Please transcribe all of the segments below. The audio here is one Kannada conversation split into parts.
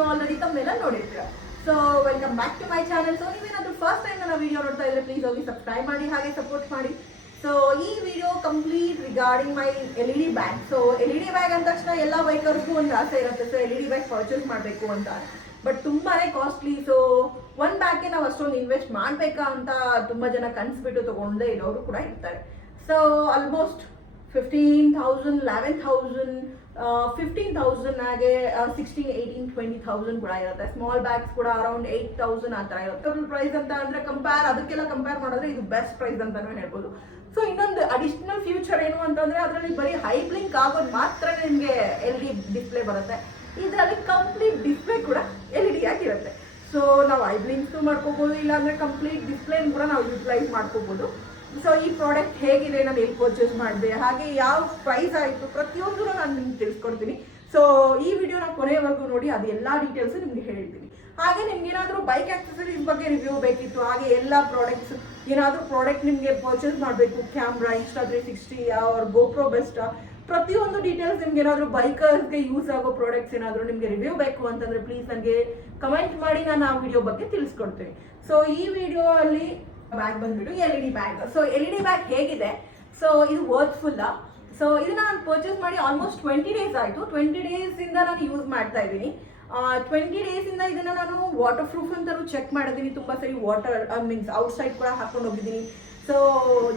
ನೀವು ಆಲ್ರೆಡಿ ತಮ್ಮನೆಲ್ಲ ನೋಡಿರ್ತೀರ. So welcome back to my channel. So ನೀವೇನಾದ್ರೂ ಫಸ್ಟ್ ಟೈಮ್ ನನ್ನ ವಿಡಿಯೋ ನೋಡ್ತಾ ಇದ್ರೆ ಪ್ಲೀಸ್ ಹೋಗಿ ಸಬ್ಸ್ಕ್ರೈಬ್ ಮಾಡಿ, ಹಾಗೆ ಸಪೋರ್ಟ್ ಮಾಡಿ. ಸೊ ಈ ವಿಡಿಯೋ ಕಂಪ್ಲೀಟ್ ರಿಗಾರ್ಡಿಂಗ್ ಮೈ LED bag. So LED bag ಅಂದ ತಕ್ಷಣ ಎಲ್ಲ ಬೈಕರ್ಸ್ಗೂ ಒಂದು ಆಸೆ ಇರುತ್ತೆ, ಸೊ LED ಬ್ಯಾಗ್ ಪರ್ಚೇಸ್ ಮಾಡಬೇಕು ಅಂತ. ಬಟ್ ತುಂಬಾನೇ ಕಾಸ್ಟ್ಲಿ. ಸೊ ಒಂದು ಬ್ಯಾಗ್ಗೆ ನಾವು ಅಷ್ಟೊಂದು ಇನ್ವೆಸ್ಟ್ ಮಾಡಬೇಕಾ ಅಂತ ತುಂಬ ಜನ ಕನ್ಸ್ಬಿಟ್ಟು ತಗೊಂಡೇ ಇರೋರು ಕೂಡ ಇರ್ತಾರೆ. ಸೊ ಆಲ್ಮೋಸ್ಟ್ 15,000, 11,000, 15,000 ಹಾಗೆ 16, 18, 20,000 ಕೂಡ ಇರುತ್ತೆ. ಸ್ಮಾಲ್ ಬ್ಯಾಗ್ಸ್ ಕೂಡ ಅರೌಂಡ್ 8,000 ಆ ಥರ ಇರುತ್ತೆ. ಪ್ರೈಸ್ ಅಂತ ಅಂದರೆ ಅದಕ್ಕೆಲ್ಲ ಕಂಪೇರ್ ಮಾಡಿದ್ರೆ ಇದು ಬೆಸ್ಟ್ ಪ್ರೈಸ್ ಅಂತಾನು ಹೇಳ್ಬೋದು. ಸೊ ಇನ್ನೊಂದು ಅಡಿಷನಲ್ ಫ್ಯೂಚರ್ ಏನು ಅಂತಂದ್ರೆ ಅದರಲ್ಲಿ ಬರೀ ಹೈ ಬ್ಲಿಂಕ್ ಆಗೋದು ಮಾತ್ರ ನಿಮಗೆ LED ಡಿಸ್ಪ್ಲೇ ಬರುತ್ತೆ. ಇದರಲ್ಲಿ ಕಂಪ್ಲೀಟ್ ಡಿಸ್ಪ್ಲೇ ಕೂಡ LED ಆಗಿರುತ್ತೆ. ಸೊ ನಾವು ಐ ಬ್ಲಿಂಕ್ಸ್ ಮಾಡ್ಕೋಬಹುದು, ಇಲ್ಲಾಂದ್ರೆ ಕಂಪ್ಲೀಟ್ ಡಿಸ್ಪ್ಲೇ ಕೂಡ ನಾವು ಯೂಟಿಲೈಸ್ ಮಾಡ್ಕೋಬಹುದು. ಸೊ ಈ ಪ್ರಾಡಕ್ಟ್ ಹೇಗಿದೆ, ನಾನು ಎಲ್ಲಿ ಪರ್ಚೇಸ್ ಮಾಡಿದೆ, ಹಾಗೆ ಯಾವ ಪ್ರೈಸ್ ಆಯಿತು, ಪ್ರತಿಯೊಂದು ನಾನು ನಿಮ್ಗೆ ತಿಳಿಸ್ಕೊಡ್ತೀನಿ. ಸೊ ಈ ವಿಡಿಯೋನ ಕೊನೆಯವರೆಗೂ ನೋಡಿ, ಅದು ಎಲ್ಲ ಡೀಟೇಲ್ಸ್ ನಿಮ್ಗೆ ಹೇಳ್ತೀನಿ. ಹಾಗೆ ನಿಮ್ಗೆ ಏನಾದರೂ ಬೈಕ್ ಆಕ್ಸೆಸರೀಸ್ ಬಗ್ಗೆ ರಿವ್ಯೂ ಬೇಕಿತ್ತು, ಹಾಗೆ ಎಲ್ಲ ಪ್ರಾಡಕ್ಟ್ಸ್ ಏನಾದರೂ ಪ್ರಾಡಕ್ಟ್ ನಿಮಗೆ ಪರ್ಚೇಸ್ ಮಾಡಬೇಕು, ಕ್ಯಾಮ್ರಾ, Insta360 ಅವ್ರ GoPro ಬೆಸ್ಟಾ, ಪ್ರತಿಯೊಂದು ಡೀಟೇಲ್ಸ್ ನಿಮ್ಗೆ ಏನಾದರೂ ಬೈಕರ್ಸ್ಗೆ ಯೂಸ್ ಆಗೋ ಪ್ರಾಡಕ್ಟ್ಸ್ ಏನಾದರೂ ನಿಮಗೆ ರಿವ್ಯೂ ಬೇಕು ಅಂತಂದ್ರೆ ಪ್ಲೀಸ್ ನನಗೆ ಕಮೆಂಟ್ ಮಾಡಿ, ನಾನು ಆ ವಿಡಿಯೋ ಬಗ್ಗೆ ತಿಳಿಸ್ಕೊಡ್ತೀನಿ. ಸೊ ಈ ವಿಡಿಯೋ ಅಲ್ಲಿ ಬ್ಯಾಗ್ ಬಂದ್ಬಿಟ್ಟು LED bag. So LED bag ಹೇಗಿದೆ, ಸೊ ಇದು ವರ್ತ್ಫುಲ್ಲ. ಸೊ ಇದನ್ನ ನಾನು ಪರ್ಚೇಸ್ ಮಾಡಿ ಆಲ್ಮೋಸ್ಟ್ 20 ಡೇಸ್ ಆಯಿತು. 20 ಡೇಸಿಂದ ನಾನು ಯೂಸ್ ಮಾಡ್ತಾ ಇದ್ದೀನಿ. 20 ಡೇಸಿಂದ ಇದನ್ನ ನಾನು ವಾಟರ್ ಪ್ರೂಫ್ ಅಂತಲೂ ಚೆಕ್ ಮಾಡಿದ್ದೀನಿ. ತುಂಬ ಸರಿ ವಾಟರ್ ಮೀನ್ಸ್ ಔಟ್ಸೈಡ್ ಕೂಡ ಹಾಕೊಂಡು ಹೋಗಿದ್ದೀನಿ. ಸೊ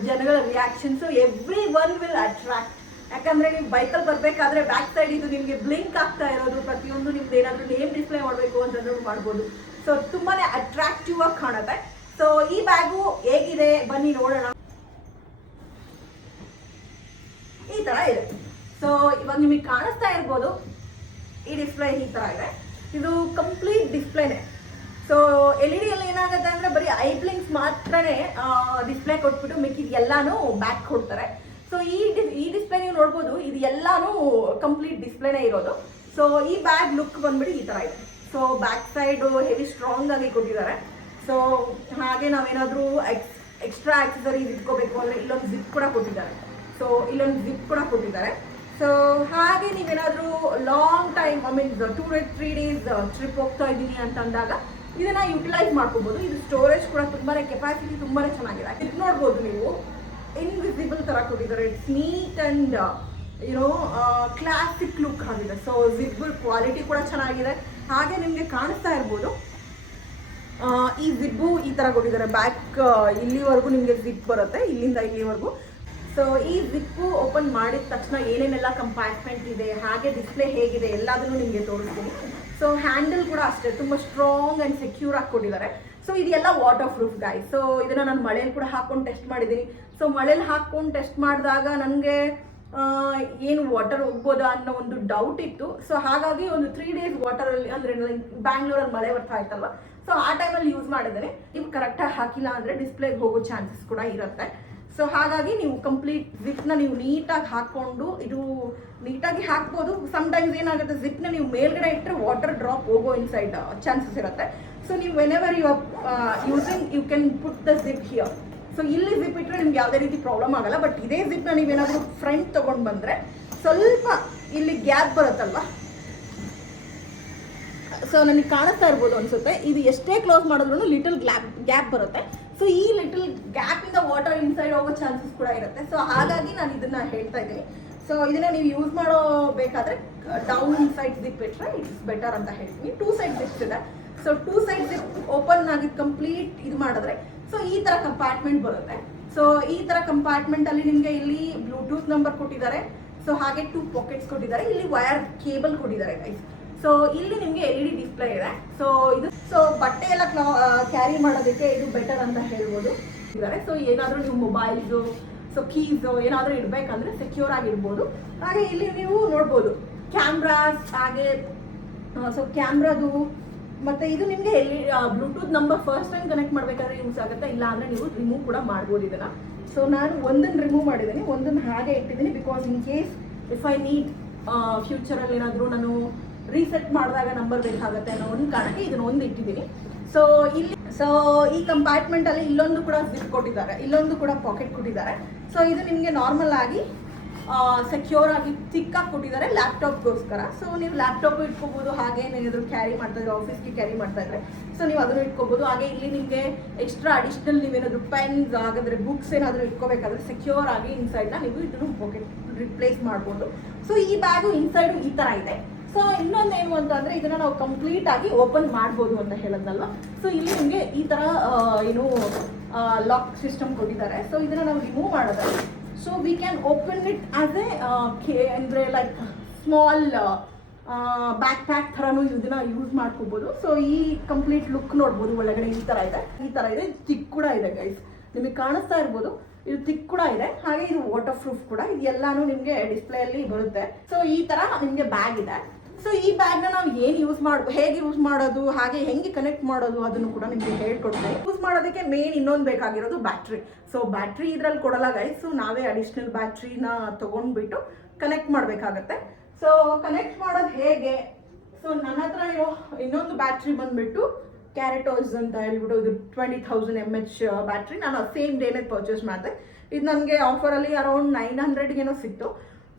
ಜನಗಳ reactions every one will attract. ಯಾಕಂದರೆ ನೀವು ಬೈಕಲ್ಲಿ ಬರಬೇಕಾದ್ರೆ ಬ್ಯಾಕ್ ಸೈಡ್ ಇದು ನಿಮಗೆ ಬ್ಲಿಂಕ್ ಆಗ್ತಾ ಇರೋದು, ಪ್ರತಿಯೊಂದು ನಿಮ್ದು ಏನಾದರೂ ನೇಮ್ ಡಿಸ್ಪ್ಲೇ ಮಾಡಬೇಕು ಅಂತಂದ್ರೂ ಮಾಡ್ಬೋದು. ಸೊ ತುಂಬಾ ಅಟ್ರಾಕ್ಟಿವ್ ಆಗಿ ಕಾಣುತ್ತೆ. ಸೊ ಈ ಬ್ಯಾಗು ಹೇಗಿದೆ ಬನ್ನಿ ನೋಡೋಣ. ಈ ತರ ಇದೆ. ಸೊ ಇವಾಗ ನಿಮಗೆ ಕಾಣಿಸ್ತಾ ಇರ್ಬೋದು, ಈ ಡಿಸ್ಪ್ಲೇ ಈ ತರ ಇದೆ. ಇದು ಕಂಪ್ಲೀಟ್ ಡಿಸ್ಪ್ಲೇನೆ. ಸೊ LED ಅಲ್ಲಿ ಏನಾಗುತ್ತೆ ಅಂದ್ರೆ ಬರೀ ಐ ಬ್ಲಿಂಕ್ಸ್ ಮಾತ್ರನೇ ಡಿಸ್ಪ್ಲೇ ಕೊಟ್ಬಿಟ್ಟು ಮಿಕ್ಕಿದ ಎಲ್ಲಾನು ಬ್ಯಾಕ್ ಕೊಡ್ತಾರೆ. ಸೊ ಈ ಡಿಸ್ಪ್ಲೇ ನೀವು ನೋಡ್ಬೋದು, ಇದು ಎಲ್ಲಾನು ಕಂಪ್ಲೀಟ್ ಡಿಸ್ಪ್ಲೇನೇ ಇರೋದು. ಸೊ ಈ ಬ್ಯಾಗ್ ಲುಕ್ ಬಂದ್ಬಿಟ್ಟು ಈ ತರ ಇದೆ. So back side heavy strong ಆಗಿ ಕೊಟ್ಟಿದ್ದಾರೆ. ಸೊ ಹಾಗೆ ನಾವೇನಾದರೂ ಎಕ್ಸ್ಟ್ರಾ ಆಕ್ಸೆಸರೀಸ್ ಇಟ್ಕೋಬೇಕು ಅಂದರೆ ಇಲ್ಲೊಂದು ಜಿಪ್ ಕೂಡ ಕೊಟ್ಟಿದ್ದಾರೆ. ಸೊ ಹಾಗೆ ನೀವೇನಾದರೂ long time means 2-3 days trip ಹೋಗ್ತಾ ಇದ್ದೀನಿ ಅಂತಂದಾಗ ಇದನ್ನ ಯುಟಿಲೈಸ್ ಮಾಡ್ಕೋಬಹುದು. ಇದು ಸ್ಟೋರೇಜ್ ಕೂಡ ತುಂಬಾ ಕೆಪಾಸಿಟಿ ತುಂಬಾ ಚೆನ್ನಾಗಿದೆ. ಇದು ನೋಡ್ಬೋದು ನೀವು, ಇನ್ವಿಸಿಬಲ್ ತರ ಕೊಟ್ಟಿದ್ದಾರೆ. It's neat and you know classic look ಆಗಿದೆ. ಸೊ ಜಿಪ್ ಕ್ವಾಲಿಟಿ ಕೂಡ ಚೆನ್ನಾಗಿದೆ. ಹಾಗೆ ನಿಮಗೆ ಕಾಣಿಸ್ತಾ ಇರ್ಬೋದು, ಈ ಜಿಪ್ಪು ಈ ತರ ಕೊಟ್ಟಿದ್ದಾರೆ. ಬ್ಯಾಕ್ ಇಲ್ಲಿವರೆಗೂ ನಿಮಗೆ ಜಿಪ್ ಬರುತ್ತೆ, ಇಲ್ಲಿಂದ ಇಲ್ಲಿವರೆಗೂ. ಸೊ ಈ ಜಿಪ್ಪು ಓಪನ್ ಮಾಡಿದ ತಕ್ಷಣ ಏನೇನೆಲ್ಲ ಕಂಪಾರ್ಟ್ಮೆಂಟ್ ಇದೆ, ಹಾಗೆ ಡಿಸ್ಪ್ಲೇ ಹೇಗಿದೆ ಎಲ್ಲದನ್ನು ನಿಮಗೆ ತೋರಿಸ್ತೀನಿ. ಸೊ ಹ್ಯಾಂಡಲ್ ಕೂಡ ಅಷ್ಟೇ ತುಂಬ ಸ್ಟ್ರಾಂಗ್ ಆ್ಯಂಡ್ ಸೆಕ್ಯೂರ್ ಆಗಿ ಕೊಟ್ಟಿದ್ದಾರೆ. ಸೊ ಇದೆಲ್ಲ ವಾಟರ್ ಪ್ರೂಫ್ ಗೈಸ್. ಸೊ ಇದನ್ನು ನಾನು ಮಳೇಲಿ ಕೂಡ ಹಾಕ್ಕೊಂಡು ಟೆಸ್ಟ್ ಮಾಡಿದ್ದೀನಿ. ಸೊ ಮಳೇಲಿ ಹಾಕ್ಕೊಂಡು ಟೆಸ್ಟ್ ಮಾಡಿದಾಗ ನನಗೆ ಏನು ವಾಟರ್ ಹೋಗ್ಬೋದಾ ಅನ್ನೋ ಒಂದು ಡೌಟ್ ಇತ್ತು. ಸೊ ಹಾಗಾಗಿ ಒಂದು 3 ಡೇಸ್ ವಾಟರಲ್ಲಿ, ಅಂದರೆ ಬ್ಯಾಂಗ್ಳೂರಲ್ಲಿ ಮಳೆ ಬರ್ತಾ ಇತ್ತಲ್ವ, ಸೊ ಆ ಟೈಮಲ್ಲಿ ಯೂಸ್ ಮಾಡಿದರೆ ನೀವು ಕರೆಕ್ಟಾಗಿ ಹಾಕಿಲ್ಲ ಅಂದರೆ ಡಿಸ್ಪ್ಲೇಗೆ ಹೋಗೋ ಚಾನ್ಸಸ್ ಕೂಡ ಇರುತ್ತೆ. ಸೊ ಹಾಗಾಗಿ ನೀವು ಕಂಪ್ಲೀಟ್ ಜಿಪ್ನ ನೀವು ನೀಟಾಗಿ ಹಾಕ್ಕೊಂಡು ಇದು ನೀಟಾಗಿ ಹಾಕ್ಬೋದು. ಸಮ್ಟೈಮ್ಸ್ ಏನಾಗುತ್ತೆ, ಜಿಪ್ನ ನೀವು ಮೇಲ್ಗಡೆ ಇಟ್ಟರೆ ವಾಟರ್ ಡ್ರಾಪ್ ಹೋಗೋ ಇನ್ಸೈಡ್ ಚಾನ್ಸಸ್ ಇರುತ್ತೆ. ಸೊ ನೀವು whenever you using you can put the zip here. So ಇಲ್ಲಿ ಜಿಪ್ ಇಟ್ಟರೆ ನಿಮ್ಗೆ ಯಾವುದೇ ರೀತಿ ಪ್ರಾಬ್ಲಮ್ ಆಗಲ್ಲ. ಬಟ್ ಇದೇ ಜಿಪ್ನ ನೀವೇನಾದರೂ ಫ್ರಂಟ್ ತೊಗೊಂಡು ಬಂದರೆ ಸ್ವಲ್ಪ ಇಲ್ಲಿ ಗ್ಯಾಪ್ ಬರುತ್ತಲ್ವ, ಸೊ ನನಗೆ ಕಾಣಿಸ್ತಾ ಇರ್ಬೋದು ಅನ್ಸುತ್ತೆ, ಇದು ಎಷ್ಟೇ ಕ್ಲೋಸ್ ಮಾಡಿದ್ರು ಲಿಟಲ್ ಗ್ಯಾಪ್ ಬರುತ್ತೆ. ಸೊ ಈ ಲಿಟಲ್ ಗ್ಯಾಪಿಂದ ವಾಟರ್ ಇನ್ಸೈಡ್ ಹೋಗೋ ಚಾನ್ಸಸ್ ಕೂಡ ಇರುತ್ತೆ. ಸೊ ಹಾಗಾಗಿ ನಾನು ಇದನ್ನ ಹೇಳ್ತಾ ಇದ್ದೀನಿ. ಸೊ ಇದನ್ನ ನೀವು ಯೂಸ್ ಮಾಡೋಬೇಕಾದ್ರೆ ಡೌನ್ ಸೈಡ್ ಜಿಪ್ ಇಟ್ಟರೆ ಇಟ್ಸ್ ಬೆಟರ್ ಅಂತ ಹೇಳ್ತೀನಿ. 2 ಸೈಡ್ ಜಿಪ್ಸ್ ಇದೆ. ಸೊ 2 ಸೈಡ್ ಜಿಪ್ ಓಪನ್ ಆಗಿ ಕಂಪ್ಲೀಟ್ ಇದು ಮಾಡಿದ್ರೆ ಸೊ ಈ ತರ ಕಂಪಾರ್ಟ್ಮೆಂಟ್ ಬರುತ್ತೆ. ಸೊ ಈ ತರ ಕಂಪಾರ್ಟ್ಮೆಂಟ್ ಅಲ್ಲಿ ನಿಮಗೆ ಇಲ್ಲಿ ಬ್ಲೂಟೂತ್ ನಂಬರ್ ಕೊಟ್ಟಿದ್ದಾರೆ. ಸೊ ಹಾಗೆ 2 ಪಾಕೆಟ್ಸ್ ಕೊಟ್ಟಿದ್ದಾರೆ. ಇಲ್ಲಿ ವೈರ್ ಕೇಬಲ್ ಕೊಟ್ಟಿದ್ದಾರೆ ಗೈಸ್. ಸೊ ಇಲ್ಲಿ ನಿಮಗೆ LED ಡಿಸ್ಪ್ಲೇ ಇದೆ. ಸೊ ಇದು ಬಟ್ಟೆ ಎಲ್ಲ ಕ್ಯಾರಿ ಮಾಡೋದಕ್ಕೆ ಇದು ಬೆಟರ್ ಅಂತ ಹೇಳ್ಬೋದು. ಸೊ ಏನಾದರೂ ನೀವು ಮೊಬೈಲ್ಸು, ಸೊ ಕೀಸು ಏನಾದರೂ ಇಡಬೇಕಂದ್ರೆ ಸೆಕ್ಯೂರ್ ಆಗಿರ್ಬೋದು. ಹಾಗೆ ಇಲ್ಲಿ ನೀವು ನೋಡ್ಬೋದು ಕ್ಯಾಮ್ರಾಸ್, ಹಾಗೆ ಸೊ ಕ್ಯಾಮ್ರಾದು ಮತ್ತು ಇದು ನಿಮಗೆ Bluetooth number first time connect ಮಾಡಬೇಕಾದ್ರೆ ಯೂಸ್ ಆಗುತ್ತೆ. ಇಲ್ಲ ಅಂದರೆ ನೀವು ರಿಮೂವ್ ಕೂಡ ಮಾಡ್ಬೋದು ಇದನ್ನು. ಸೊ ನಾನು ಒಂದನ್ನು ರಿಮೂವ್ ಮಾಡಿದ್ದೀನಿ, ಒಂದನ್ನು ಹಾಗೆ ಇಟ್ಟಿದ್ದೀನಿ. Because in case if I need ಫ್ಯೂಚರಲ್ಲಿ ಏನಾದರೂ ನಾನು ರೀಸೆಟ್ ಮಾಡಿದಾಗ ನಂಬರ್ ಬೇಕಾಗುತ್ತೆ ಅನ್ನೋ ಒಂದು ಕಾರಣಕ್ಕೆ ಇದನ್ನು ಒಂದು ಇಟ್ಟಿದ್ದೀನಿ. ಸೊ ಈ ಕಂಪಾರ್ಟ್ಮೆಂಟ್ ಅಲ್ಲಿ ಇಲ್ಲೊಂದು ಕೂಡ ಜಿಪ್ ಕೊಟ್ಟಿದ್ದಾರೆ, ಇಲ್ಲೊಂದು ಕೂಡ ಪಾಕೆಟ್ ಕೊಟ್ಟಿದ್ದಾರೆ. ಸೊ ಇದು ನಿಮಗೆ ನಾರ್ಮಲ್ ಆಗಿ ಸೆಕ್ಯೂರ್ ಆಗಿ ತಿಕ್ಕಾಗಿ ಕೊಟ್ಟಿದ್ದಾರೆ ಲ್ಯಾಪ್ಟಾಪ್ಗೋಸ್ಕರ. ಸೊ ನೀವು ಲ್ಯಾಪ್ಟಾಪ್ ಇಟ್ಕೋಬೋದು, ಹಾಗೆ ಏನಾದರೂ ಕ್ಯಾರಿ ಮಾಡ್ತಾ ಇದ್ರೆ ಆಫೀಸ್ಗೆ ಕ್ಯಾರಿ ಮಾಡ್ತಾ ಇದ್ರೆ ಸೊ ನೀವು ಅದನ್ನು ಇಟ್ಕೋಬೋದು. ಹಾಗೆ ಇಲ್ಲಿ ನಿಮಗೆ ಎಕ್ಸ್ಟ್ರಾ ಅಡಿಷ್ನಲ್ ನೀವೇನಾದರೂ ಪೆನ್ಸ್ ಹಾಗಾದರೆ ಬುಕ್ಸ್ ಏನಾದರೂ ಇಟ್ಕೋಬೇಕಾದ್ರೆ ಸೆಕ್ಯೂರ್ ಆಗಿ ಇನ್ಸೈಡ್ನ ನೀವು ಇದನ್ನು ಪಾಕೆಟ್ ರಿಪ್ಲೇಸ್ ಮಾಡ್ಬೋದು. ಸೊ ಈ ಬ್ಯಾಗು ಇನ್ಸೈಡು ಈ ಥರ ಇದೆ. ಸೊ ಇನ್ನೊಂದು ಏನು ಅಂತಂದರೆ ಇದನ್ನು ನಾವು ಕಂಪ್ಲೀಟ್ ಆಗಿ ಓಪನ್ ಮಾಡ್ಬೋದು ಅಂತ ಹೇಳೋದಲ್ವ. ಸೊ ಇಲ್ಲಿ ನಿಮಗೆ ಈ ಥರ ಏನು ಲಾಕ್ ಸಿಸ್ಟಮ್ ಕೊಟ್ಟಿದ್ದಾರೆ. ಸೊ ಇದನ್ನು ನಾವು ರಿಮೂವ್ ಮಾಡೋದಾದ್ರೆ so we can open it as A ಅಂದರೆ ಲೈಕ್ ಸ್ಮಾಲ್ ಬ್ಯಾಕ್ ಪ್ಯಾಕ್ ಥರನೂ ಇದನ್ನ ಯೂಸ್ ಮಾಡ್ಕೋಬೋದು. ಸೊ ಈ ಕಂಪ್ಲೀಟ್ ಲುಕ್ ನೋಡ್ಬೋದು, ಒಳಗಡೆ ಈ ಥರ ಇದೆ, ತಿಕ್ ಕೂಡ ಇದೆ ಗೈಸ್, ನಿಮಗೆ ಕಾಣಿಸ್ತಾ ಇರ್ಬೋದು. ಇದು ತಿಕ್ ಕೂಡ ಇದೆ, ಹಾಗೆ ಇದು ವಾಟರ್ ಪ್ರೂಫ್ ಕೂಡ, ಇದು ಎಲ್ಲಾನು ನಿಮಗೆ ಡಿಸ್ಪ್ಲೇಯಲ್ಲಿ ಬರುತ್ತೆ. ಸೊ ಈ ಥರ ನಿಮಗೆ ಬ್ಯಾಗ್ ಇದೆ. ಸೊ ಈ ಬ್ಯಾಗ್ನ ನಾವು ಹೇಗೆ ಯೂಸ್ ಮಾಡೋದು, ಹಾಗೆ ಹೆಂಗೆ ಕನೆಕ್ಟ್ ಮಾಡೋದು ಅದನ್ನು ಕೂಡ ನಿಮಗೆ ಹೇಳ್ಕೊಡ್ತೀನಿ. ಯೂಸ್ ಮಾಡೋದಕ್ಕೆ ಮೇನ್ ಇನ್ನೊಂದು ಬೇಕಾಗಿರೋದು ಬ್ಯಾಟ್ರಿ. ಸೊ ಬ್ಯಾಟ್ರಿ ಇದ್ರಲ್ಲಿ ಕೊಡಲ್ಲ ಗೈಸ್, ಸೊ ನಾವೇ ಅಡಿಷ್ನಲ್ ಬ್ಯಾಟ್ರಿನ ತೊಗೊಂಡ್ಬಿಟ್ಟು ಕನೆಕ್ಟ್ ಮಾಡಬೇಕಾಗತ್ತೆ. ಸೊ ಕನೆಕ್ಟ್ ಮಾಡೋದು ಹೇಗೆ, ಸೊ ನನ್ನ ಹತ್ರ ಇರೋ ಇನ್ನೊಂದು ಬ್ಯಾಟ್ರಿ ಬಂದುಬಿಟ್ಟು ಕ್ಯಾರೆಟೋಸ್ ಅಂತ ಹೇಳ್ಬಿಟ್ಟು ಇದು 20,000 mAh ಬ್ಯಾಟ್ರಿ. ನಾನು ಸೇಮ್ ಡೇನೇ ಪರ್ಚೇಸ್ ಮಾಡಿದೆ. ಇದು ನನಗೆ ಆಫರಲ್ಲಿ ಅರೌಂಡ್ 900 ಸಿಕ್ತು.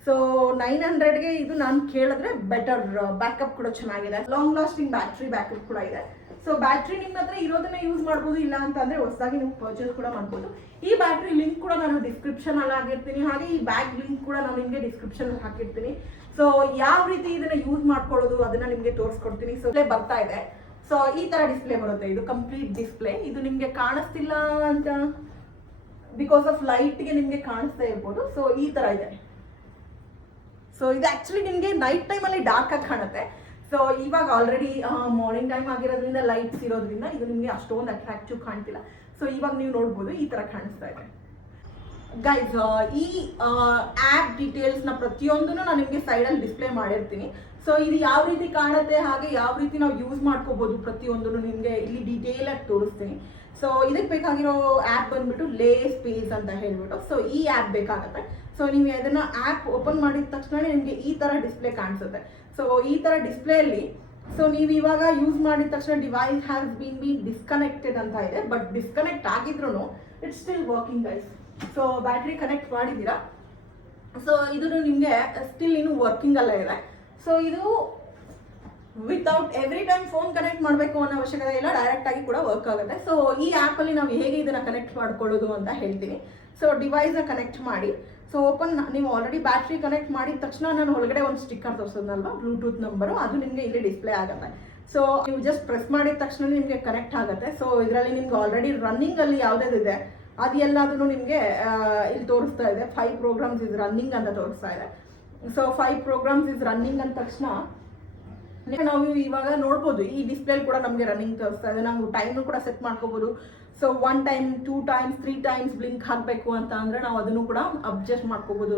ಸೊ 900ಗೆ ಇದು ನಾನು ಕೇಳಿದ್ರೆ ಬೆಟರ್, ಬ್ಯಾಕಪ್ ಕೂಡ ಚೆನ್ನಾಗಿದೆ, ಲಾಂಗ್ ಲಾಸ್ಟಿಂಗ್ ಬ್ಯಾಟ್ರಿ ಬ್ಯಾಕಪ್ ಕೂಡ ಇದೆ. ಸೊ ಬ್ಯಾಟ್ರಿ ನಿಮ್ಮ ಹತ್ರ ಇರೋದನ್ನ ಯೂಸ್ ಮಾಡ್ಬೋದು, ಇಲ್ಲ ಅಂತಂದರೆ ಹೊಸದಾಗಿ ನೀವು ಪರ್ಚೇಸ್ ಕೂಡ ಮಾಡ್ಬೋದು. ಈ ಬ್ಯಾಟ್ರಿ ಲಿಂಕ್ ಕೂಡ ನಾನು ಡಿಸ್ಕ್ರಿಪ್ಷನಲ್ಲಿ ಹಾಕಿರ್ತೀನಿ, ಹಾಗೆ ಈ ಬ್ಯಾಗ್ ಲಿಂಕ್ ಕೂಡ ನಾನು ನಿಮಗೆ ಡಿಸ್ಕ್ರಿಪ್ಷನಲ್ಲಿ ಹಾಕಿರ್ತೀನಿ. ಸೊ ಯಾವ ರೀತಿ ಇದನ್ನ ಯೂಸ್ ಮಾಡ್ಕೊಳ್ಳೋದು ಅದನ್ನ ನಿಮಗೆ ತೋರಿಸ್ಕೊಡ್ತೀನಿ. ಸೊ ಬರ್ತಾ ಇದೆ. ಸೊ ಈ ಥರ ಡಿಸ್ಪ್ಲೇ ಬರುತ್ತೆ, ಇದು ಕಂಪ್ಲೀಟ್ ಡಿಸ್ಪ್ಲೇ. ಇದು ನಿಮಗೆ ಕಾಣಿಸ್ತಿಲ್ಲ ಅಂತ ಬಿಕಾಸ್ ಆಫ್ ಲೈಟ್ಗೆ ನಿಮಗೆ ಕಾಣಿಸ್ತಾ ಇರ್ಬೋದು. ಸೊ ಈ ಥರ ಇದೆ. ಸೊ ಇದು ಆ್ಯಕ್ಚುಲಿ ನಿಮಗೆ ನೈಟ್ ಟೈಮಲ್ಲಿ ಡಾರ್ಕ್ ಆಗಿ ಕಾಣುತ್ತೆ. ಸೊ ಇವಾಗ ಆಲ್ರೆಡಿ ಮಾರ್ನಿಂಗ್ ಟೈಮ್ ಆಗಿರೋದ್ರಿಂದ ಲೈಟ್ಸ್ ಇರೋದ್ರಿಂದ ಇದು ನಿಮಗೆ ಅಷ್ಟೊಂದು ಅಟ್ರಾಕ್ಟಿವ್ ಕಾಣ್ತಿಲ್ಲ. ಸೊ ಇವಾಗ ನೀವು ನೋಡ್ಬೋದು ಈ ಥರ ಕಾಣಿಸ್ತಾ ಇದೆ ಗೈಸ್. ಈ ಆ್ಯಪ್ ಡೀಟೇಲ್ಸ್ನ ಪ್ರತಿಯೊಂದನ್ನು ನಾನು ನಿಮಗೆ ಸೈಡಲ್ಲಿ ಡಿಸ್ಪ್ಲೇ ಮಾಡಿರ್ತೀನಿ. ಸೊ ಇದು ಯಾವ ರೀತಿ ಕಾಣುತ್ತೆ, ಹಾಗೆ ಯಾವ ರೀತಿ ನಾವು ಯೂಸ್ ಮಾಡ್ಕೋಬೋದು ಪ್ರತಿಯೊಂದನ್ನು ನಿಮಗೆ ಇಲ್ಲಿ ಡೀಟೇಲಾಗಿ ತೋರಿಸ್ತೀನಿ. ಸೊ ಇದಕ್ಕೆ ಬೇಕಾಗಿರೋ ಆ್ಯಪ್ ಬಂದ್ಬಿಟ್ಟು ಲೇ ಸ್ಪೇಸ್ ಅಂತ ಹೇಳ್ಬಿಟ್ಟು, ಸೊ ಈ ಆ್ಯಪ್ ಬೇಕಾಗುತ್ತೆ. ಸೊ ನೀವು ಅದನ್ನು ಆ್ಯಪ್ ಓಪನ್ ಮಾಡಿದ ತಕ್ಷಣ ನಿಮಗೆ ಈ ಥರ ಡಿಸ್ಪ್ಲೇ ಕಾಣಿಸುತ್ತೆ. ಸೊ ಈ ಥರ ಡಿಸ್ಪ್ಲೇಯಲ್ಲಿ ಸೊ ನೀವು ಇವಾಗ ಯೂಸ್ ಮಾಡಿದ ತಕ್ಷಣ ಡಿವೈಸ್ ಹ್ಯಾಸ್ ಬೀನ್ ಡಿಸ್ಕನೆಕ್ಟೆಡ್ ಅಂತ ಇದೆ, ಬಟ್ ಡಿಸ್ಕನೆಕ್ಟ್ ಆಗಿದ್ರು it's still working guys. So battery connect ಮಾಡಿದ್ದೀರಾ, ಸೊ ಇದು ನಿಮಗೆ ಸ್ಟಿಲ್ ಇನ್ನು ವರ್ಕಿಂಗ್ ಅಲ್ಲ ಇದೆ. ಸೊ ಇದು without every time phone connect ಮಾಡಬೇಕು ಅನ್ನೋ ಅವಶ್ಯಕತೆ ಇಲ್ಲ, ಡೈರೆಕ್ಟ್ ಆಗಿ ಕೂಡ ವರ್ಕ್ ಆಗುತ್ತೆ. ಸೊ ಈ ಆ್ಯಪಲ್ಲಿ ನಾವು ಹೇಗೆ ಇದನ್ನು ಕನೆಕ್ಟ್ ಮಾಡ್ಕೊಳ್ಳೋದು ಅಂತ ಹೇಳ್ತೀನಿ. ಸೊ ಡಿವೈಸ್ನ ಕನೆಕ್ಟ್ ಮಾಡಿ, ಸೊ ನೀವು ಆಲ್ರೆಡಿ ಬ್ಯಾಟ್ರಿ ಕನೆಕ್ಟ್ ಮಾಡಿದ ತಕ್ಷಣ ನಾನು ಒಳಗಡೆ ಒಂದು ಸ್ಟಿಕ್ಕರ್ ತೋರಿಸೋದಲ್ವಾ, ಬ್ಲೂಟೂತ್ ನಂಬರು, ಅದು ನಿಮಗೆ ಇಲ್ಲಿ ಡಿಸ್ಪ್ಲೇ ಆಗುತ್ತೆ. ಸೊ ನೀವು ಜಸ್ಟ್ ಪ್ರೆಸ್ ಮಾಡಿದ ತಕ್ಷಣ ನಿಮಗೆ ಕನೆಕ್ಟ್ ಆಗುತ್ತೆ. ಸೊ ಇದರಲ್ಲಿ ನಿಮ್ಗೆ ಆಲ್ರೆಡಿ ರನ್ನಿಂಗಲ್ಲಿ ಯಾವುದಿದೆ ಅದು ಎಲ್ಲದೂ ನಿಮಗೆ ಇಲ್ಲಿ ತೋರಿಸ್ತಾ ಇದೆ. 5 ಪ್ರೋಗ್ರಾಮ್ಸ್ ಇಸ್ ರನ್ನಿಂಗ್ ಅಂತ ತೋರಿಸ್ತಾ ಇದೆ. ಸೊ 5 ಪ್ರೋಗ್ರಾಮ್ಸ್ ಇಸ್ ರನ್ನಿಂಗ್ ಅಂದ ತಕ್ಷಣ ನಾವು ಇವಾಗ ನೋಡ್ಬೋದು ಈ ಡಿಸ್ಪ್ಲೇ ಕೂಡ ನಮಗೆ ರನ್ನಿಂಗ್ ತೋರಿಸ್ತಾ ಇದೆ. ನಾವು ಟೈಮ್ನು ಕೂಡ ಸೆಟ್ ಮಾಡ್ಕೋಬೋದು. So 1 time 2 times 3 times blink ಹಾಕಬೇಕು ಅಂತ ಅಂದರೆ ನಾವು ಅದನ್ನು ಕೂಡ ಅಡ್ಜಸ್ಟ್ ಮಾಡ್ಕೋಬೋದು.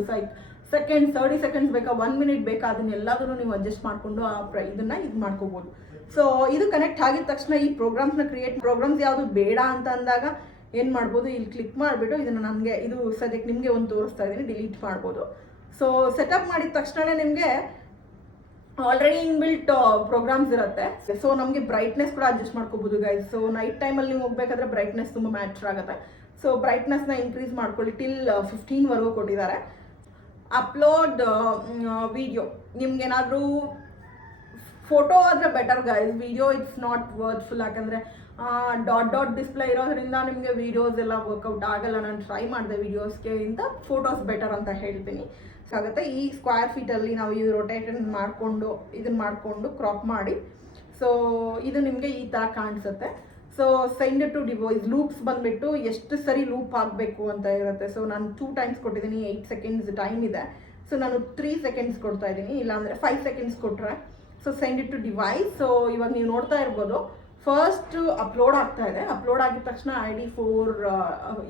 ಸೆಕೆಂಡ್ಸ್ 30 ಸೆಕೆಂಡ್ಸ್ ಬೇಕಾ, 1 ಮಿನಿಟ್ ಬೇಕಾ, ಅದನ್ನೆಲ್ಲದನ್ನು ನೀವು ಅಡ್ಜಸ್ಟ್ ಮಾಡಿಕೊಂಡು ಇದನ್ನು ಇದು ಮಾಡ್ಕೋಬೋದು. ಸೊ ಇದು ಕನೆಕ್ಟ್ ಆಗಿದ ತಕ್ಷಣ ಈ ಪ್ರೋಗ್ರಾಮ್ಸ್ ಯಾವುದು ಬೇಡ ಅಂತ ಅಂದಾಗ ಏನು ಮಾಡ್ಬೋದು, ಇಲ್ಲಿ ಕ್ಲಿಕ್ ಮಾಡಿಬಿಟ್ಟು ಇದನ್ನು ನನಗೆ ಇದು ಸದ್ಯಕ್ಕೆ ನಿಮಗೆ ಒಂದು ತೋರಿಸ್ತಾ ಇದ್ದೀನಿ, ಡಿಲೀಟ್ ಮಾಡ್ಬೋದು. ಸೊ ಸೆಟಪ್ ಮಾಡಿದ ತಕ್ಷಣ ನಿಮಗೆ ಆಲ್ರೆಡಿ ಇನ್ಬಿಲ್ಟ್ ಪ್ರೋಗ್ರಾಮ್ಸ್ ಇರುತ್ತೆ. ಸೊ ನಮಗೆ ಬ್ರೈಟ್ನೆಸ್ ಕೂಡ ಅಡ್ಜಸ್ಟ್ ಮಾಡ್ಕೋಬೋದು ಗೈಸ್. ಸೊ ನೈಟ್ ಟೈಮಲ್ಲಿ ನೀವು ಹೋಗ್ಬೇಕಾದ್ರೆ ಬ್ರೈಟ್ನೆಸ್ ತುಂಬ ಮ್ಯಾಟ್ರ್ ಆಗುತ್ತೆ. ಸೊ ಬ್ರೈಟ್ನೆಸ್ನ ಇನ್ಕ್ರೀಸ್ ಮಾಡ್ಕೊಳ್ಳಿ, ಟಿಲ್ 15ವರೆಗೂ ಕೊಟ್ಟಿದ್ದಾರೆ. ಅಪ್ಲೋಡ್ ವಿಡಿಯೋ, ನಿಮ್ಗೇನಾದರೂ ಫೋಟೋ ಆದರೆ better guys, video it's not worthful. ಯಾಕಂದರೆ ಡಾಟ್ ಡಿಸ್ಪ್ಲೇ ಇರೋದ್ರಿಂದ ನಿಮಗೆ ವೀಡಿಯೋಸ್ ಎಲ್ಲ ವರ್ಕೌಟ್ ಆಗಲ್ಲ. ನಾನು ಟ್ರೈ ಮಾಡಿದೆ ವೀಡಿಯೋಸ್ಗೆ ಇಂತ ಫೋಟೋಸ್ ಬೆಟರ್ ಅಂತ ಹೇಳ್ತೀನಿ. ಆಗುತ್ತೆ ಈ ಸ್ಕ್ವೇರ್ ಫೀಟಲ್ಲಿ ನಾವು ಇದು ರೊಟೇಟನ್ ಮಾಡಿಕೊಂಡು ಇದನ್ನು ಮಾಡಿಕೊಂಡು ಕ್ರಾಪ್ ಮಾಡಿ, ಸೊ ಇದು ನಿಮಗೆ ಈ ಥರ ಕಾಣಿಸುತ್ತೆ. So send to device loops ಬಂದುಬಿಟ್ಟು ಎಷ್ಟು ಸರಿ ಲೂಪ್ ಆಗಬೇಕು ಅಂತ ಇರುತ್ತೆ. ಸೊ ನಾನು 2 ಟೈಮ್ಸ್ ಕೊಟ್ಟಿದ್ದೀನಿ, 8 ಸೆಕೆಂಡ್ಸ್ ಟೈಮ್ ಇದೆ. ಸೊ ನಾನು 3 ಸೆಕೆಂಡ್ಸ್ ಕೊಡ್ತಾ ಇದ್ದೀನಿ, ಇಲ್ಲಾಂದರೆ 5 ಸೆಕೆಂಡ್ಸ್ ಕೊಟ್ಟರೆ so send it to device. So ಇವಾಗ ನೀವು ನೋಡ್ತಾ ಇರ್ಬೋದು ಫಸ್ಟ್ ಅಪ್ಲೋಡ್ ಆಗ್ತಾ ಇದೆ. ಅಪ್ಲೋಡ್ ಆಗಿದ ತಕ್ಷಣ ID4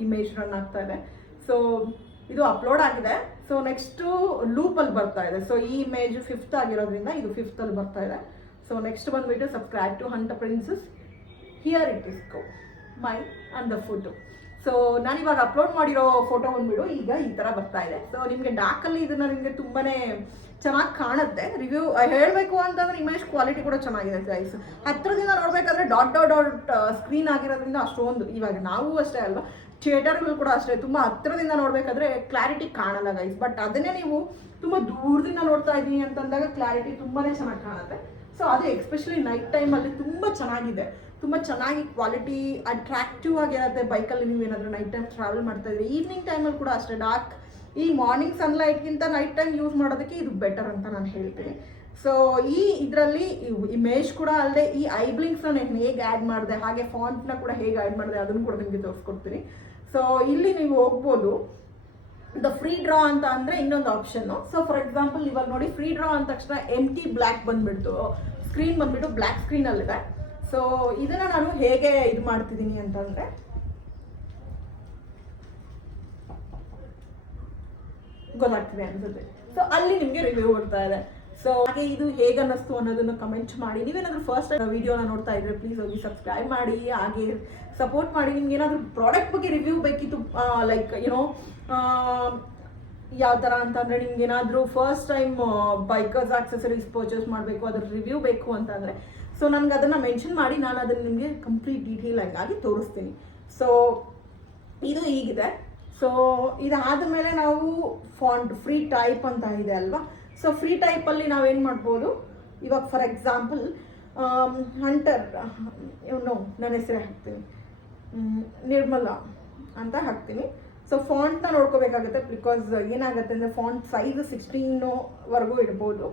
ಇಮೇಜ್ ರನ್ ಆಗ್ತಾ ಇದೆ. ಸೊ ಇದು ಅಪ್ಲೋಡ್ ಆಗಿದೆ. ಸೊ ನೆಕ್ಸ್ಟು ಲೂಪಲ್ಲಿ ಬರ್ತಾ ಇದೆ. ಸೊ ಈ ಇಮೇಜ್ 5th ಆಗಿರೋದ್ರಿಂದ ಇದು 5th ಅಲ್ಲಿ ಬರ್ತಾ ಇದೆ. ಸೊ ನೆಕ್ಸ್ಟ್ ಬಂದುಬಿಟ್ಟು subscribe to hunt princess, here it is go my and the photo. So ನಾನಿವಾಗ ಅಪ್ಲೋಡ್ ಮಾಡಿರೋ ಫೋಟೋ ಬಂದ್ಬಿಡು ಈಗ ಈ ಥರ ಬರ್ತಾ ಇದೆ. ಸೊ ನಿಮಗೆ ಡಾರ್ಕಲ್ಲಿ ಇದನ್ನು ನಿಮಗೆ ತುಂಬಾ ಚೆನ್ನಾಗಿ ಕಾಣುತ್ತೆ. ರಿವ್ಯೂ ಹೇಳಬೇಕು ಅಂತಂದರೆ ಇಮೇಜ್ ಕ್ವಾಲಿಟಿ ಕೂಡ ಚೆನ್ನಾಗಿದೆ ಗೈಸ್. ಹತ್ತಿರದಿಂದ ನೋಡಬೇಕಾದ್ರೆ ಡಾಟ್ ಸ್ಕ್ರೀನ್ ಆಗಿರೋದ್ರಿಂದ ಅಷ್ಟೊಂದು, ಇವಾಗ ನಾವು ಅಷ್ಟೇ ಅಲ್ವಾ ಥಿಯೇಟರ್ಗಳು ಕೂಡ ಅಷ್ಟೇ ತುಂಬ ಹತ್ತಿರದಿಂದ ನೋಡಬೇಕಾದ್ರೆ ಕ್ಲಾರಿಟಿ ಕಾಣಲ್ಲ ಗೈಸ್. ಬಟ್ ಅದನ್ನೇ ನೀವು ತುಂಬ ದೂರದಿಂದ ನೋಡ್ತಾ ಇದ್ದೀನಿ ಅಂತಂದಾಗ ಕ್ಲಾರಿಟಿ ತುಂಬಾ ಚೆನ್ನಾಗಿ ಕಾಣುತ್ತೆ. ಸೊ ಅದು ಎಕ್ಸ್ಪೆಷಲಿ ನೈಟ್ ಟೈಮಲ್ಲಿ ತುಂಬ ಚೆನ್ನಾಗಿದೆ, ತುಂಬ ಚೆನ್ನಾಗಿ ಕ್ವಾಲಿಟಿ ಅಟ್ರಾಕ್ಟಿವ್ ಆಗಿರುತ್ತೆ. ಬೈಕಲ್ಲಿ ನೀವು ಏನಾದರೂ ನೈಟ್ ಟೈಮ್ ಟ್ರಾವೆಲ್ ಮಾಡ್ತಾ ಇದ್ರಿ, ಈವ್ನಿಂಗ್ ಟೈಮಲ್ಲಿ ಕೂಡ ಅಷ್ಟೇ ಡಾರ್ಕ್, ಈ ಮಾರ್ನಿಂಗ್ ಸನ್ಲೈಟ್ಗಿಂತ ನೈಟ್ ಟೈಮ್ ಯೂಸ್ ಮಾಡೋದಕ್ಕೆ ಇದು ಬೆಟರ್ ಅಂತ ನಾನು ಹೇಳ್ತೀನಿ. ಸೊ ಈ ಇದರಲ್ಲಿ ಇಮೇಜ್ ಕೂಡ ಅಲ್ಲದೆ ಈ ಐ ಬ್ಲಿಂಕ್ಸ್ನ ನಾನು ಹೇಗೆ ಆ್ಯಡ್ ಮಾಡಿದೆ, ಹಾಗೆ ಫಾಂಟ್ನ ಕೂಡ ಹೇಗೆ ಆ್ಯಡ್ ಮಾಡಿದೆ ಅದನ್ನು ಕೂಡ ನಿಮಗೆ ತೋರಿಸ್ಕೊಡ್ತೀನಿ. ಸೊ ಇಲ್ಲಿ ನೀವು ಹೋಗ್ಬೋದು. ದ ಫ್ರೀ ಡ್ರಾ ಅಂತ ಅಂದರೆ ಇನ್ನೊಂದು ಆಪ್ಷನ್ನು. ಸೊ ಫಾರ್ ಎಕ್ಸಾಂಪಲ್ ಇವಾಗ ನೋಡಿ, ಫ್ರೀ ಡ್ರಾ ಅಂದ ತಕ್ಷಣ ಎಂಟಿ ಬ್ಲ್ಯಾಕ್ ಬಂದುಬಿಡ್ತು, ಸ್ಕ್ರೀನ್ ಬಂದುಬಿಟ್ಟು ಬ್ಲ್ಯಾಕ್ ಸ್ಕ್ರೀನಲ್ಲಿದೆ. ಸೊ ಇದನ್ನು ನಾನು ಹೇಗೆ ಇದು ಮಾಡ್ತಿದ್ದೀನಿ ಅಂತಂದರೆ, ಗೊತ್ತಾಗ್ತಿದೆ ಅನ್ಸುತ್ತೆ. ಸೊ ಅಲ್ಲಿ ನಿಮಗೆ ರಿವ್ಯೂ ಬರ್ತಾ ಇದೆ. ಸೊ ಹಾಗೆ ಇದು ಹೇಗೆ ಅನ್ನಿಸ್ತು ಅನ್ನೋದನ್ನು ಕಮೆಂಟ್ ಮಾಡಿ. ನೀವೇನಾದರೂ ಫಸ್ಟ್ ವಿಡಿಯೋನ ನೋಡ್ತಾ ಇದ್ರೆ ಪ್ಲೀಸ್ ಹೋಗಿ ಸಬ್ಸ್ಕ್ರೈಬ್ ಮಾಡಿ, ಹಾಗೆ ಸಪೋರ್ಟ್ ಮಾಡಿ. ನಿಮ್ಗೆ ಏನಾದರೂ ಪ್ರಾಡಕ್ಟ್ ಬಗ್ಗೆ ರಿವ್ಯೂ ಬೇಕಿತ್ತು, ಲೈಕ್ ಯುನೋ ಯಾವ ಥರ ಅಂತಂದರೆ ನಿಮ್ಗೆ ಏನಾದರೂ first time bikers accessories purchase ಮಾಡಬೇಕು, ಅದ್ರ ರಿವ್ಯೂ ಬೇಕು ಅಂತಂದರೆ ಸೊ ನನಗೆ ಅದನ್ನು ಮೆನ್ಷನ್ ಮಾಡಿ, ನಾನು ಅದನ್ನು ನಿಮಗೆ ಕಂಪ್ಲೀಟ್ ಡೀಟೇಲ್ ಆಗಿ ತೋರಿಸ್ತೀನಿ. ಸೊ ಇದು ಹೀಗಿದೆ. ಸೊ ಇದಾದ ಮೇಲೆ ನಾವು ಫಾಂಟ್ ಫ್ರೀ ಟೈಪ್ ಅಂತ ಇದೆ ಅಲ್ವಾ. ಸೊ ಫ್ರೀ ಟೈಪಲ್ಲಿ ನಾವೇನು ಮಾಡ್ಬೋದು, ಇವಾಗ ಫಾರ್ ಎಕ್ಸಾಂಪಲ್ ಹಂಟರ್, ನನ್ನ ಹೆಸರೇ ಹಾಕ್ತೀನಿ, ನಿರ್ಮಲಾ ಅಂತ ಹಾಕ್ತೀನಿ. ಸೊ ಫಾಂಟ್ನ ನೋಡ್ಕೋಬೇಕಾಗುತ್ತೆ, ಬಿಕಾಸ್ ಏನಾಗುತ್ತೆ ಅಂದರೆ ಫಾಂಟ್ ಸೈಜ್ 16ವರೆಗೂ ಇಡ್ಬೋದು.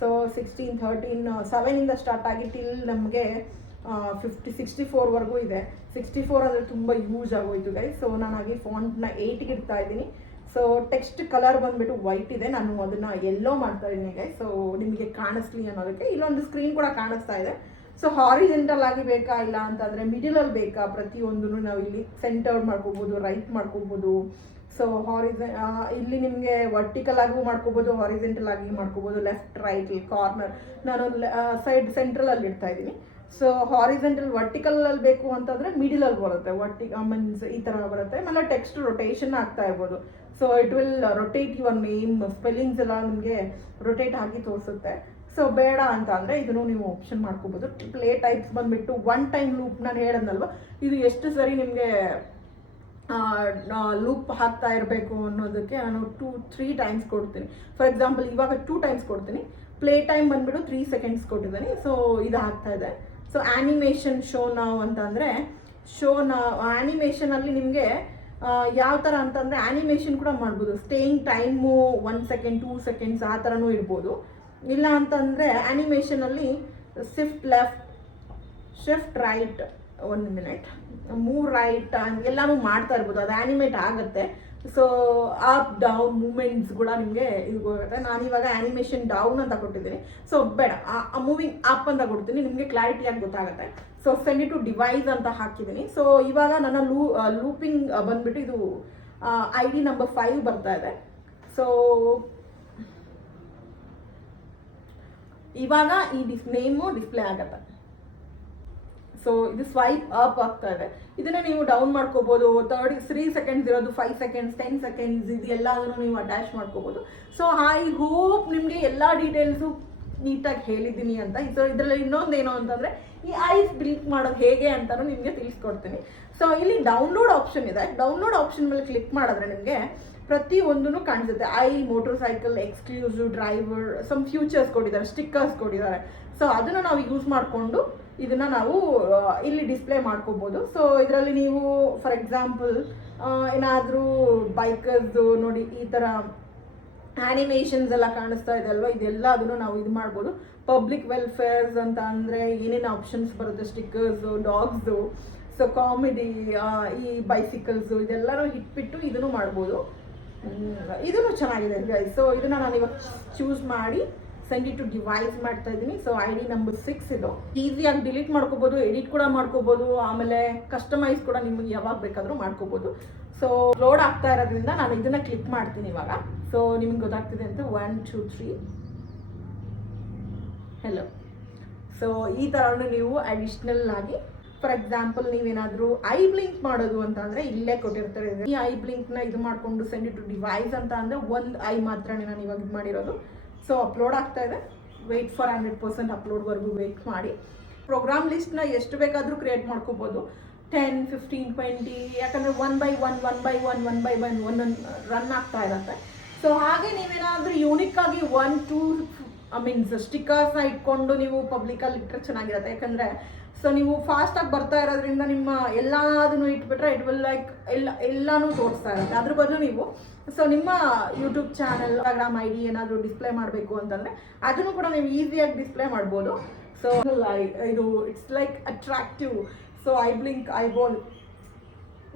ಸೊ 16, 13, 7ಇಂದ ಸ್ಟಾರ್ಟ್ ಆಗಿ ಟಿಲ್ ನಮಗೆ 64ವರೆಗೂ ಇದೆ. 64 ಅಂದರೆ ತುಂಬ ಯೂಸ್ ಆಗೋಯ್ತು ಗೈಸ್. ಸೊ ನಾನಾಗಿ ಫಾಂಟ್ನ 8ಗೆ ಇಡ್ತಾ ಇದ್ದೀನಿ. ಸೊ ಟೆಕ್ಸ್ಟ್ ಕಲರ್ ಬಂದುಬಿಟ್ಟು ವೈಟ್ ಇದೆ, ನಾನು ಅದನ್ನು ಎಲ್ಲೋ ಮಾಡ್ತಾ ಇದ್ದೀನಿ ಗೈಸ್. ಸೊ ನಿಮಗೆ ಕಾಣಿಸ್ಲಿ ಅನ್ನೋದಕ್ಕೆ ಇಲ್ಲೊಂದು ಸ್ಕ್ರೀನ್ ಕೂಡ ಕಾಣಿಸ್ತಾ ಇದೆ. ಸೊ ಹಾರಿಜೆಂಟಲ್ ಆಗಿ ಬೇಕಾ, ಇಲ್ಲ ಅಂತಂದರೆ ಮಿಡಲಲ್ಲಿ ಬೇಕಾ, ಪ್ರತಿಯೊಂದನ್ನು ನಾವು ಇಲ್ಲಿ ಸೆಂಟರ್ ಮಾಡ್ಕೋಬೋದು, ರೈಟ್ ಮಾಡ್ಕೋಬೋದು. ಸೊ ಇಲ್ಲಿ ನಿಮಗೆ ವರ್ಟಿಕಲ್ ಆಗೂ ಮಾಡ್ಕೋಬೋದು, ಹಾರಿಜೆಂಟಲ್ ಆಗಿ ಮಾಡ್ಕೋಬೋದು, ಲೆಫ್ಟ್ ರೈಟ್ ಕಾರ್ನರ್. ನಾನು ಸೈಡ್ ಸೆಂಟ್ರಲಲ್ಲಿ ಇಡ್ತಾ ಇದ್ದೀನಿ. ಸೊ ಹಾರಿಜೆಂಟಲ್ ವರ್ಟಿಕಲಲ್ಲಿ ಬೇಕು ಅಂತಂದರೆ ಮಿಡಿಲಲ್ಲಿ ಬರುತ್ತೆ, ಮೀನ್ಸ್ ಈ ಥರ ಬರುತ್ತೆ. ಆಮೇಲೆ ಟೆಕ್ಸ್ಟ್ ರೊಟೇಷನ್ ಆಗ್ತಾ ಇರ್ಬೋದು. So it will rotate your name, spellings ಎಲ್ಲ ನಿಮಗೆ ರೊಟೇಟ್ ಆಗಿ ತೋರಿಸುತ್ತೆ. ಸೊ ಬೇಡ ಅಂತ ಅಂದರೆ ಇದನ್ನು ನೀವು ಆಪ್ಷನ್ ಮಾಡ್ಕೋಬೋದು. ಪ್ಲೇ ಟೈಪ್ಸ್ ಬಂದುಬಿಟ್ಟು ಒನ್ ಟೈಮ್ ಲೂಪ್, ನಾನು ಹೇಳೋದಲ್ವ, ಇದು ಎಷ್ಟು ಸರಿ ನಿಮಗೆ ಲೂಪ್ ಹಾಕ್ತಾ ಇರಬೇಕು ಅನ್ನೋದಕ್ಕೆ ನಾನು 2-3 ಟೈಮ್ಸ್ ಕೊಡ್ತೀನಿ. ಫಾರ್ ಎಕ್ಸಾಂಪಲ್ ಇವಾಗ 2 ಟೈಮ್ಸ್ ಕೊಡ್ತೀನಿ. ಪ್ಲೇ ಟೈಮ್ ಬಂದುಬಿಟ್ಟು 3 ಸೆಕೆಂಡ್ಸ್ ಕೊಟ್ಟಿದ್ದೀನಿ. ಸೊ ಇದು ಆಗ್ತಾ ಇದೆ. ಸೊ ಆ್ಯನಿಮೇಷನ್ ಶೋ ನಾವು ಅಂತಂದರೆ ಆ್ಯನಿಮೇಷನಲ್ಲಿ ನಿಮಗೆ ಯಾವ ಥರ ಅಂತಂದರೆ ಆ್ಯನಿಮೇಷನ್ ಕೂಡ ಮಾಡ್ಬೋದು. ಸ್ಟೇಯಿಂಗ್ ಟೈಮು 1 ಸೆಕೆಂಡ್ 2 ಸೆಕೆಂಡ್ಸ್ ಆ ಥರನೂ ಇರ್ಬೋದು. ಇಲ್ಲ ಅಂತಂದರೆ ಆ್ಯನಿಮೇಷನಲ್ಲಿ shift left, shift right, 1 minute, move right ಎಲ್ಲನೂ ಮಾಡ್ತಾ ಇರ್ಬೋದು, ಅದು ಆ್ಯನಿಮೇಟ್ ಆಗುತ್ತೆ. ಸೊ ಅಪ್ ಡೌನ್ ಮೂಮೆಂಟ್ಸ್ ಕೂಡ ನಿಮಗೆ ಇದು ಹೋಗುತ್ತೆ. ನಾನಿವಾಗ ಆ್ಯನಿಮೇಷನ್ ಡೌನ್ ಅಂತ ಕೊಟ್ಟಿದ್ದೀನಿ. ಸೊ ಬೇಡ, ಮೂವಿಂಗ್ ಅಪ್ ಅಂತ ಕೊಡ್ತೀನಿ, ನಿಮಗೆ ಕ್ಲಾರಿಟಿಯಾಗಿ ಗೊತ್ತಾಗುತ್ತೆ. So send it to device ಅಂತ ಹಾಕಿದ್ದೀನಿ. ಸೊ ಇವಾಗ ನನ್ನ ಲೂಪಿಂಗ್ ಬಂದುಬಿಟ್ಟು ಇದು ID ನಂಬರ್ 5 ಬರ್ತಾ ಇದೆ. ಸೊ ಇವಾಗ ಈ ನೇಮು ಡಿಸ್ಪ್ಲೇ ಆಗುತ್ತೆ. ಸೊ ಇದು ಸ್ವೈಪ್ ಅಪ್ ಆಗ್ತಾ ಇದೆ. ಇದನ್ನ ನೀವು ಡೌನ್ ಮಾಡ್ಕೋಬೋದು. 3 ಸೆಕೆಂಡ್ಸ್ ಇರೋದು 5 ಸೆಕೆಂಡ್ಸ್, 10 ಸೆಕೆಂಡ್ಸ್, ಇದು ಎಲ್ಲದನ್ನು ನೀವು ಅಟ್ಯಾಚ್ ಮಾಡ್ಕೋಬೋದು. ಸೊ ಐ ಹೋಪ್ ನಿಮಗೆ ಎಲ್ಲ ಡೀಟೇಲ್ಸು ನೀಟಾಗಿ ಹೇಳಿದ್ದೀನಿ ಅಂತ. ಸೊ ಇದರಲ್ಲಿ ಇನ್ನೊಂದೇನು ಅಂತಂದರೆ ಈ ಐಸ್ ಬ್ಲಿಂಕ್ ಮಾಡೋದು ಹೇಗೆ ಅಂತಲೂ ನಿಮಗೆ ತಿಳಿಸ್ಕೊಡ್ತೀನಿ. ಸೊ ಇಲ್ಲಿ ಡೌನ್ಲೋಡ್ ಆಪ್ಷನ್ ಇದೆ. ಡೌನ್ಲೋಡ್ ಆಪ್ಷನ್ ಮೇಲೆ ಕ್ಲಿಕ್ ಮಾಡಿದ್ರೆ ನಿಮಗೆ ಪ್ರತಿಯೊಂದೂ ಕಾಣಿಸುತ್ತೆ. Motorcycle, exclusive driver, some futures ಕೊಟ್ಟಿದ್ದಾರೆ, ಸ್ಟಿಕ್ಕರ್ಸ್ ಕೊಟ್ಟಿದ್ದಾರೆ. ಸೊ ಅದನ್ನು ನಾವು ಯೂಸ್ ಮಾಡಿಕೊಂಡು ಇದನ್ನು ನಾವು ಇಲ್ಲಿ ಡಿಸ್ಪ್ಲೇ ಮಾಡ್ಕೋಬೋದು. ಸೊ ಇದರಲ್ಲಿ ನೀವು ಫಾರ್ ಎಕ್ಸಾಂಪಲ್ ಏನಾದರೂ ಬೈಕರ್ದು ನೋಡಿ ಈ ಥರ ಆ್ಯನಿಮೇಷನ್ಸ್ ಎಲ್ಲ ಕಾಣಿಸ್ತಾ ಇದೆ ಅಲ್ವಾ, ಇದೆಲ್ಲ ಅದನ್ನು ನಾವು ಇದು ಮಾಡ್ಬೋದು. ಪಬ್ಲಿಕ್ ವೆಲ್ಫೇರ್ಸ್ ಅಂತ ಅಂದರೆ ಏನೇನು ಆಪ್ಷನ್ಸ್ ಬರುತ್ತೆ, ಸ್ಟಿಕ್ಕರ್ಸು, ಡಾಗ್ಸು, ಸೊ ಕಾಮಿಡಿ, ಈ ಬೈಸಿಕಲ್ಸು, ಇದೆಲ್ಲನೂ ಇಟ್ಬಿಟ್ಟು ಇದನ್ನು ಮಾಡ್ಬೋದು. ಇದನ್ನು ಚೆನ್ನಾಗಿದೆ ಗೈಸ್. ಸೊ ಇದನ್ನು ನಾನು ಇವಾಗ ಚೂಸ್ ಮಾಡಿ ಸೆಂಡ್ ಇಟ್ ಟು ಡಿವೈಸ್ ಮಾಡ್ತಾ ಇದ್ದೀನಿ. ಸೊ ID ನಂಬರ್ 6 ಇದು ಈಸಿಯಾಗಿ ಡಿಲೀಟ್ ಮಾಡ್ಕೋಬೋದು, ಎಡಿಟ್ ಕೂಡ ಮಾಡ್ಕೋಬೋದು, ಆಮೇಲೆ ಕಸ್ಟಮೈಸ್ ಕೂಡ ನಿಮಗೆ ಯಾವಾಗ ಬೇಕಾದರೂ ಮಾಡ್ಕೋಬೋದು. ಸೊ ಲೋಡ್ ಆಗ್ತಾ ಇರೋದ್ರಿಂದ ನಾನು ಇದನ್ನು ಕ್ಲಿಕ್ ಮಾಡ್ತೀನಿ ಇವಾಗ. ಸೊ ನಿಮ್ಗೆ ಗೊತ್ತಾಗ್ತಿದೆ ಅಂತ 1 2 3 ಹೆಲೋ. ಸೊ ಈ ಥರನೂ ನೀವು ಅಡಿಷ್ನಲ್ ಆಗಿ ಫಾರ್ ಎಕ್ಸಾಂಪಲ್ ನೀವೇನಾದರೂ ಐ ಬ್ಲಿಂಕ್ ಮಾಡೋದು ಅಂತ ಅಂದರೆ ಇಲ್ಲೇ ಕೊಟ್ಟಿರ್ತಾರೆ. ಈ ಐ ಬ್ಲಿಂಕ್ನ ಇದು ಮಾಡಿಕೊಂಡು ಸೆಂಡ್ ಇಟ್ ಟು ಡಿವೈಸ್ ಅಂತ ಅಂದರೆ ಒಂದು ಐ ಮಾತ್ರನೇ ನಾನು ಇವಾಗ ಇದು ಮಾಡಿರೋದು. ಸೊ ಅಪ್ಲೋಡ್ ಆಗ್ತಾ ಇದೆ. ವೆಯ್ಟ್ ಫಾರ್ 100% ಅಪ್ಲೋಡ್ವರೆಗೂ ವೆಯ್ಟ್ ಮಾಡಿ. ಪ್ರೋಗ್ರಾಮ್ ಲಿಸ್ಟ್ನ ಎಷ್ಟು ಬೇಕಾದರೂ ಕ್ರಿಯೇಟ್ ಮಾಡ್ಕೋಬೋದು. 10, 15, 20, ಯಾಕಂದರೆ ಒನ್ ಬೈ ಒನ್ ಒಂದೊಂದು ರನ್ ಆಗ್ತಾ ಇರುತ್ತೆ. ಸೊ ಹಾಗೆ ನೀವೇನಾದರೂ ಯೂನಿಕ್ ಆಗಿ 1-2 ಸ್ಟಿಕ್ಕರ್ಸ್ನ ಇಟ್ಕೊಂಡು ನೀವು ಪಬ್ಲಿಕಲ್ಲಿ ಇಟ್ಟರೆ ಚೆನ್ನಾಗಿರುತ್ತೆ. ಯಾಕಂದರೆ ಸೊ ನೀವು ಫಾಸ್ಟಾಗಿ ಬರ್ತಾ ಇರೋದ್ರಿಂದ ನಿಮ್ಮ ಎಲ್ಲದನ್ನು ಇಟ್ಬಿಟ್ರೆ ಇಟ್ ವಿಲ್ ಲೈಕ್ ಎಲ್ಲನೂ ತೋರಿಸ್ತಾ ಇರುತ್ತೆ. ಅದ್ರ ಬದಲು ನೀವು ಸೊ ನಿಮ್ಮ ಯೂಟ್ಯೂಬ್ ಚಾನಲ್, ಇನ್ಸ್ಟಾಗ್ರಾಮ್ ID ಏನಾದರೂ ಡಿಸ್ಪ್ಲೇ ಮಾಡಬೇಕು ಅಂತಂದರೆ ಅದನ್ನು ಕೂಡ ನೀವು ಈಸಿಯಾಗಿ ಡಿಸ್ಪ್ಲೇ ಮಾಡ್ಬೋದು. ಸೊ ಇದು it's like attractive. So eyeball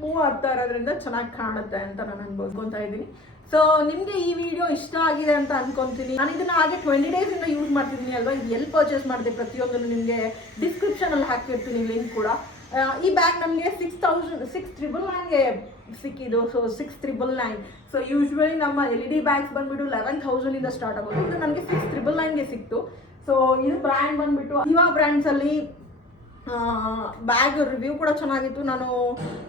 move ಆಗ್ತಾ ಇರೋದ್ರಿಂದ ಚೆನ್ನಾಗಿ ಕಾಣುತ್ತೆ ಅಂತ ನಾನು ಅನ್ಕೊತಾ ಇದ್ದೀನಿ. ಸೊ ನಿಮಗೆ ಈ ವಿಡಿಯೋ ಇಷ್ಟ ಆಗಿದೆ ಅಂತ ಅನ್ಕೊಂತೀನಿ. ನಾನು ಇದನ್ನು ಹಾಗೆ 20 ಡೇಸಿಂದ ಯೂಸ್ ಮಾಡ್ತಿದ್ದೀನಿ ಅಲ್ವಾ. ಇದು ಎಲ್ಲಿ ಪರ್ಚೇಸ್ ಮಾಡಿದೆ ಪ್ರತಿಯೊಂದನ್ನು ನಿಮಗೆ ಡಿಸ್ಕ್ರಿಪ್ಷನಲ್ಲಿ ಹಾಕಿರ್ತೀನಿ ಲಿಂಕ್ ಕೂಡ. ಈ ಬ್ಯಾಗ್ ನಮಗೆ 6,999ಗೆ ಸಿಕ್ಕಿದ್ದು. ಸೊ 6,999. ಸೊ ಯೂಶ್ವಲಿ ನಮ್ಮ LED ಬ್ಯಾಗ್ಸ್ ಬಂದುಬಿಟ್ಟು 11,000ಇಂದ ಸ್ಟಾರ್ಟ್ ಆಗೋದು. ಇದು ನನಗೆ 6,999ಗೆ ಸಿಕ್ತು. ಸೊ ಇದು ಬ್ರ್ಯಾಂಡ್ ಬಂದುಬಿಟ್ಟು ದಿವಾ ಬ್ರ್ಯಾಂಡ್ಸಲ್ಲಿ ಬ್ಯಾಗ್ ರಿವ್ಯೂ ಕೂಡ ಚೆನ್ನಾಗಿತ್ತು. ನಾನು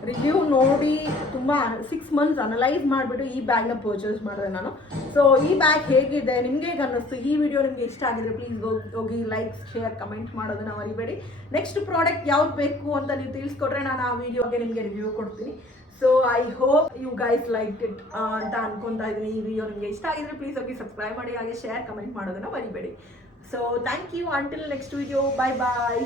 ರಿವ್ಯೂ ನೋಡಿ ತುಂಬ 6 ಮಂತ್ಸ್ ಅನಲೈಸ್ ಮಾಡಿಬಿಟ್ಟು ಈ ಬ್ಯಾಗ್ನ ಪರ್ಚೇಸ್ ಮಾಡಿದೆ ನಾನು. ಸೊ ಈ ಬ್ಯಾಗ್ ಹೇಗಿದೆ, ನಿಮ್ಗೆ ಹೇಗೆ ಅನ್ನಿಸ್ತು? ಈ ವಿಡಿಯೋ ನಿಮಗೆ ಇಷ್ಟ ಆಗಿದ್ರೆ ಪ್ಲೀಸ್ ಹೋಗಿ ಲೈಕ್, ಶೇರ್, ಕಮೆಂಟ್ ಮಾಡೋದನ್ನ ಮರಿಬೇಡಿ. ನೆಕ್ಸ್ಟ್ ಪ್ರಾಡಕ್ಟ್ ಯಾವ್ದು ಬೇಕು ಅಂತ ನೀವು ತಿಳಿಸ್ಕೊಟ್ರೆ ನಾನು ಆ ವಿಡಿಯೋಗೆ ನಿಮಗೆ ರಿವ್ಯೂ ಕೊಡ್ತೀನಿ. So I hope you guys like it ಅಂತ ಅನ್ಕೊತಾ ಇದ್ದೀನಿ. ಈ ವಿಡಿಯೋ ನಿಮಗೆ ಇಷ್ಟ ಆಗಿದ್ರೆ ಪ್ಲೀಸ್ ಹೋಗಿ ಸಬ್ಸ್ಕ್ರೈಬ್ ಮಾಡಿ, ಹಾಗೆ ಶೇರ್, ಕಮೆಂಟ್ ಮಾಡೋದನ್ನ ಮರಿಬೇಡಿ. So thank you. Until next video, bye bye.